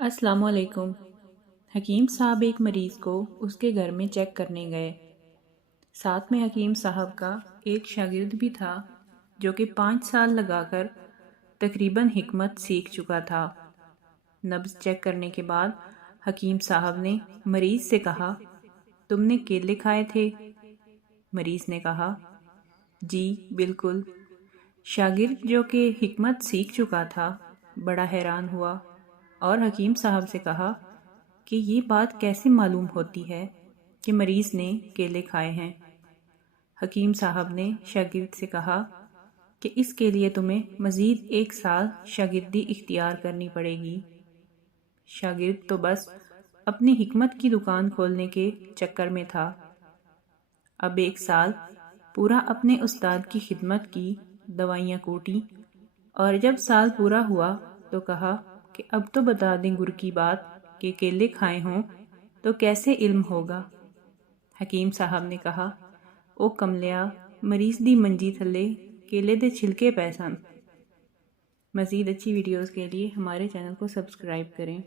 السلام علیکم۔ حکیم صاحب ایک مریض کو اس کے گھر میں چیک کرنے گئے۔ ساتھ میں حکیم صاحب کا ایک شاگرد بھی تھا جو کہ 5 سال لگا کر تقریباً حکمت سیکھ چکا تھا۔ نبض چیک کرنے کے بعد حکیم صاحب نے مریض سے کہا، تم نے کیلے کھائے تھے؟ مریض نے کہا، جی بالکل۔ شاگرد جو کہ حکمت سیکھ چکا تھا بڑا حیران ہوا اور حکیم صاحب سے کہا کہ یہ بات کیسے معلوم ہوتی ہے کہ مریض نے کیلے کھائے ہیں؟ حکیم صاحب نے شاگرد سے کہا کہ اس کے لیے تمہیں مزید 1 سال شاگردی اختیار کرنی پڑے گی۔ شاگرد تو بس اپنی حکمت کی دکان کھولنے کے چکر میں تھا۔ اب 1 سال پورا اپنے استاد کی خدمت کی، دوائیاں کوٹی، اور جب سال پورا ہوا تو کہا کہ اب تو بتا دیں گر کی بات کہ کیلے کھائے ہوں تو کیسے علم ہوگا؟ حکیم صاحب نے کہا، او کملیا، مریض دی منجی تھلے کیلے دے چھلکے پے سن۔ مزید اچھی ویڈیوز کے لیے ہمارے چینل کو سبسکرائب کریں۔